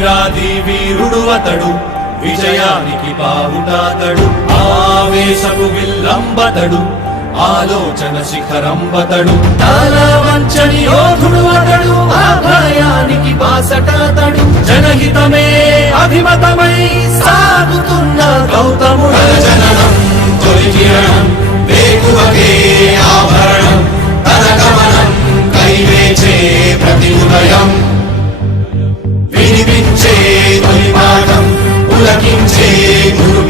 వీరాది వీరుడు అతడు, విజయానికి బావుటాతడు, ఆవేశపు విల్లంబతడు, ఆలోచన శిఖరంబతడు, తల వంచని యోధుడు అతడు, ఆభయానికి బాసటాతడు, జనహితమే అభిమతమై సాగుతున్న గౌతముడు. జననం తొలి కిరణం వేకువకే ఆభరణం, తన గమనం కైవేచే ప్రతి ఉదయం, వినిపించే తొలి పాఠం పులకించే గురు